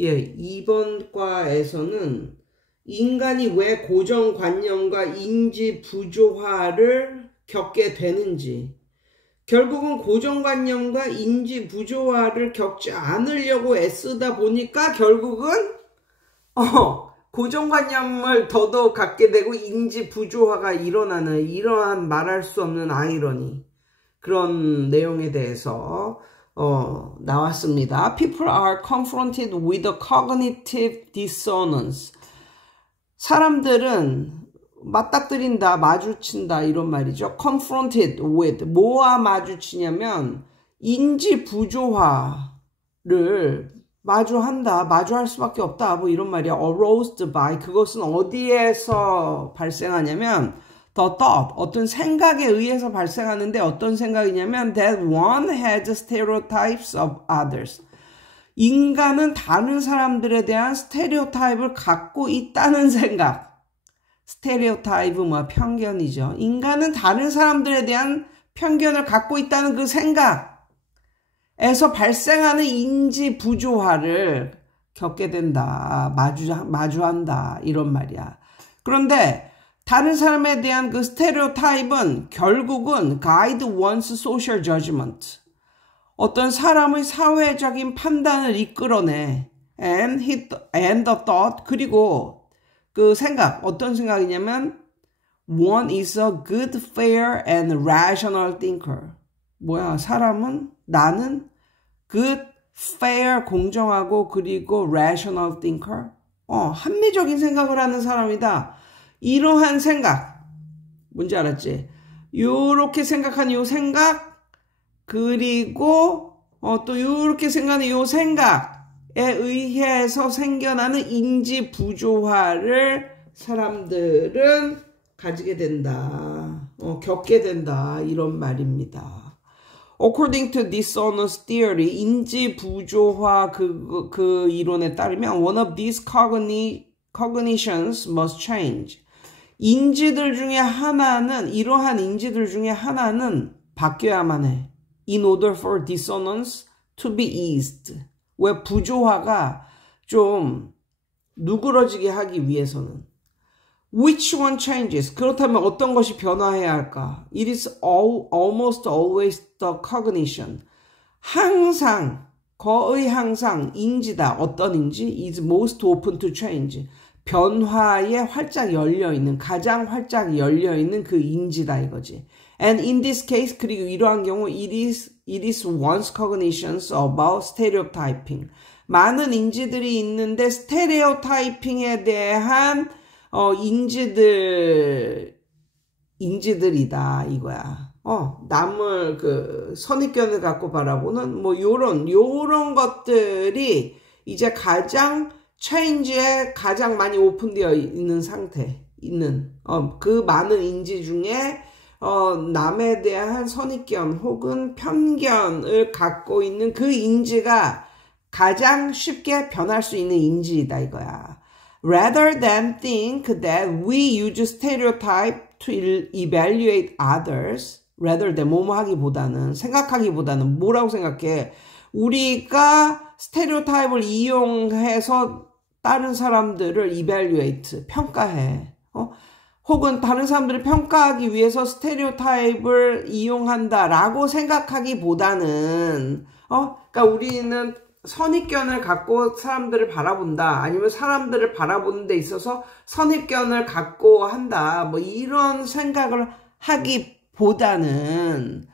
예, 이번 과에서는 인간이 왜 고정관념과 인지 부조화를 겪게 되는지, 결국은 고정관념과 인지 부조화를 겪지 않으려고 애쓰다 보니까 결국은 고정관념을 더더욱 갖게 되고 인지 부조화가 일어나는 이러한 말할 수 없는 아이러니, 그런 내용에 대해서 나왔습니다. People are confronted with a cognitive dissonance. 사람들은 맞닥뜨린다, 마주친다 이런 말이죠. confronted with, 뭐와 마주치냐면 인지 부조화를 마주할 수밖에 없다, 뭐 이런 말이야. aroused by, 그것은 어디에서 발생하냐면 the thought, 어떤 생각에 의해서 발생하는데 어떤 생각이냐면 that one has stereotypes of others. 인간은 다른 사람들에 대한 스테레오타입을 갖고 있다는 생각. 스테레오타입은 편견이죠. 인간은 다른 사람들에 대한 편견을 갖고 있다는 그 생각에서 발생하는 인지 부조화를 겪게 된다. 마주한다. 이런 말이야. 그런데 다른 사람에 대한 그 스테레오타입은 결국은 guide one's social judgment. 어떤 사람의 사회적인 판단을 이끌어내. and the thought, 그리고 그 생각, 어떤 생각이냐면 one is a good, fair and rational thinker. 나는 good, fair, 공정하고 그리고 rational thinker. 합리적인 생각을 하는 사람이다. 이러한 생각, 뭔지 알았지? 요렇게 생각한 요 생각, 그리고 또 요렇게 생각하는 요 생각에 의해서 생겨나는 인지 부조화를 사람들은 가지게 된다. 겪게 된다. 이런 말입니다. According to dishonest theory, 인지 부조화 그 이론에 따르면 one of these cognitions must change. 인지들 중에 하나는, 이러한 인지들 중에 하나는 바뀌어야만 해. In order for dissonance to be eased. 왜 부조화가 좀 누그러지게 하기 위해서는. Which one changes? 그렇다면 어떤 것이 변화해야 할까? It is almost always the cognition. 거의 항상 인지다. 어떤 인지? is most open to change. 변화에 활짝 열려있는, 가장 활짝 열려있는 그 인지다 이거지. And in this case, 그리고 이러한 경우 it is one's cognitions about stereotyping. 많은 인지들이 있는데 스테레오타이핑에 대한 인지들이다 이거야. 남을 그 선입견을 갖고 바라보는 요런 것들이 이제 가장 체인지에 가장 많이 오픈되어 있는 상태 있는 그 많은 인지 중에 남에 대한 선입견 혹은 편견을 갖고 있는 그 인지가 가장 쉽게 변할 수 있는 인지이다 이거야. Rather than think that we use stereotype to evaluate others, rather than 하기보다는, 생각하기보다는 뭐라고 생각해? 우리가 스테레오타입을 이용해서 다른 사람들을 evaluate, 평가해. 혹은 다른 사람들을 평가하기 위해서 스테레오타입을 이용한다라고 생각하기보다는 그러니까 우리는 선입견을 갖고 사람들을 바라본다. 아니면 사람들을 바라보는 데 있어서 선입견을 갖고 한다. 뭐 이런 생각을 하기보다는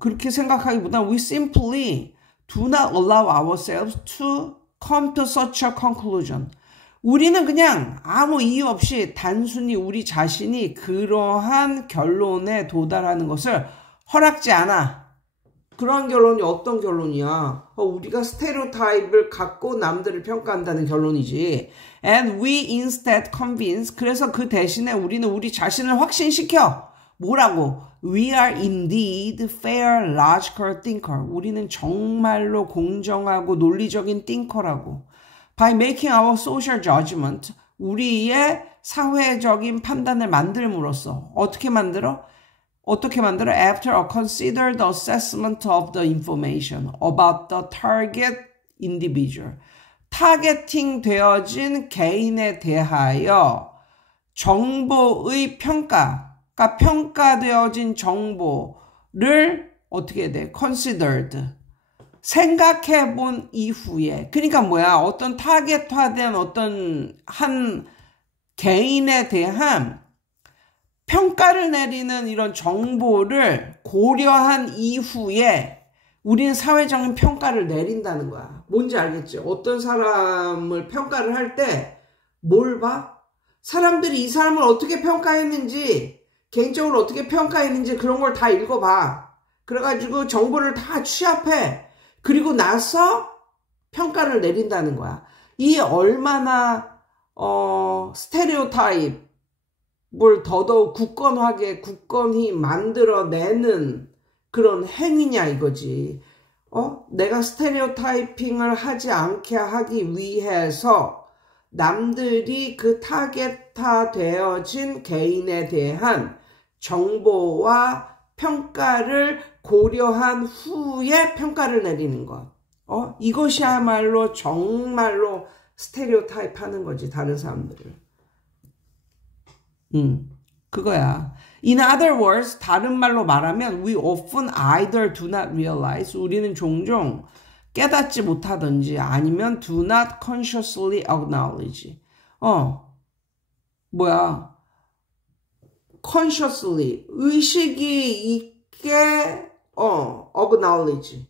그렇게 생각하기보다는 we simply do not allow ourselves to come to such a conclusion. 우리는 그냥 아무 이유 없이 단순히 우리 자신이 그러한 결론에 도달하는 것을 허락지 않아. 그런 결론이 어떤 결론이야? 우리가 스테레오타입을 갖고 남들을 평가한다는 결론이지. And we instead convince, 그래서 그 대신에 우리는 우리 자신을 확신시켜. 뭐라고? We are indeed fair, logical thinker. 우리는 정말로 공정하고 논리적인 띵커라고. By making our social judgment, 우리의 사회적인 판단을 만들므로써 어떻게 만들어? After a considered assessment of the information about the target individual. 타겟팅 되어진 개인에 대하여 정보의 평가, 그러니까 평가되어진 정보를 어떻게 해야 돼? considered. 생각해 본 이후에. 그러니까 뭐야? 어떤 타겟화된 어떤 한 개인에 대한 평가를 내리는 이런 정보를 고려한 이후에 우리는 사회적인 평가를 내린다는 거야. 뭔지 알겠지? 어떤 사람을 평가를 할 때 뭘 봐? 사람들이 이 사람을 어떻게 평가했는지, 개인적으로 어떻게 평가했는지 그런 걸 다 읽어봐. 그래가지고 정보를 다 취합해. 그리고 나서 평가를 내린다는 거야. 이 얼마나 스테레오타입을 더더욱 굳건히 만들어내는 그런 행위냐 이거지. 내가 스테레오타이핑을 하지 않게 하기 위해서 남들이 그 타겟화 되어진 개인에 대한 정보와 평가를 고려한 후에 평가를 내리는 것. 이것이야말로 정말로 스테레오타입 하는 거지, 다른 사람들을. 그거야. In other words, 다른 말로 말하면 we often either do not realize, 우리는 종종 깨닫지 못하든지 아니면 do not consciously acknowledge. consciously, 의식이 있게 acknowledge.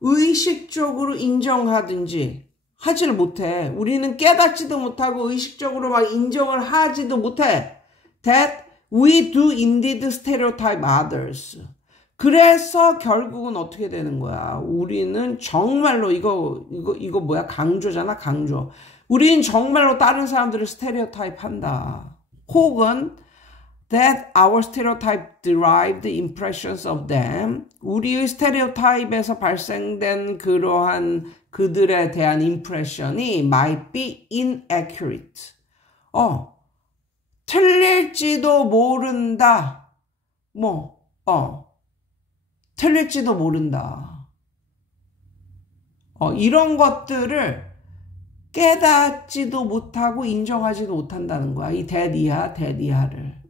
의식적으로 인정하든지 하지를 못해. 우리는 깨닫지도 못하고 의식적으로 막 인정을 하지도 못해. That we do indeed stereotype others. 그래서 결국은 어떻게 되는 거야? 우리는 정말로 이거 뭐야? 강조잖아, 강조. 우리는 정말로 다른 사람들을 스테레오타입 한다. 혹은 that our stereotype derived impressions of them. 우리의 스테레오타입에서 발생된 그러한 그들에 대한 impression이 might be inaccurate. 틀릴지도 모른다. 틀릴지도 모른다. 이런 것들을 깨닫지도 못하고 인정하지도 못한다는 거야. 이 대이하를.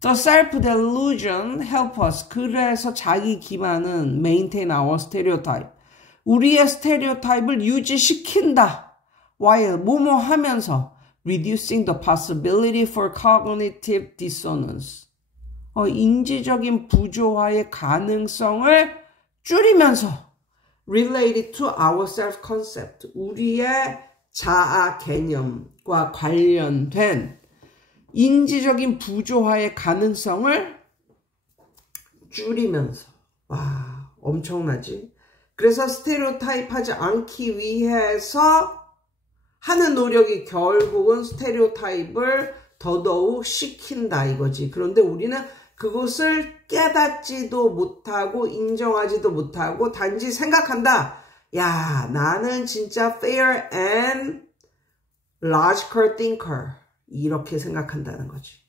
The self-delusion help us. 그래서 자기 기만은 maintain our stereotype. 우리의 스테레오타입을 유지시킨다. while 뭐뭐 하면서 reducing the possibility for cognitive dissonance. 인지적인 부조화의 가능성을 줄이면서 related to our self-concept. 우리의 자아 개념과 관련된 인지적인 부조화의 가능성을 줄이면서. 와, 엄청나지? 그래서 스테레오타입 하지 않기 위해서 하는 노력이 결국은 스테레오타입을 더더욱 시킨다 이거지. 그런데 우리는 그것을 깨닫지도 못하고 인정하지도 못하고 단지 생각한다. 야, 나는 진짜 fair and logical thinker. 이렇게 생각한다는 거지.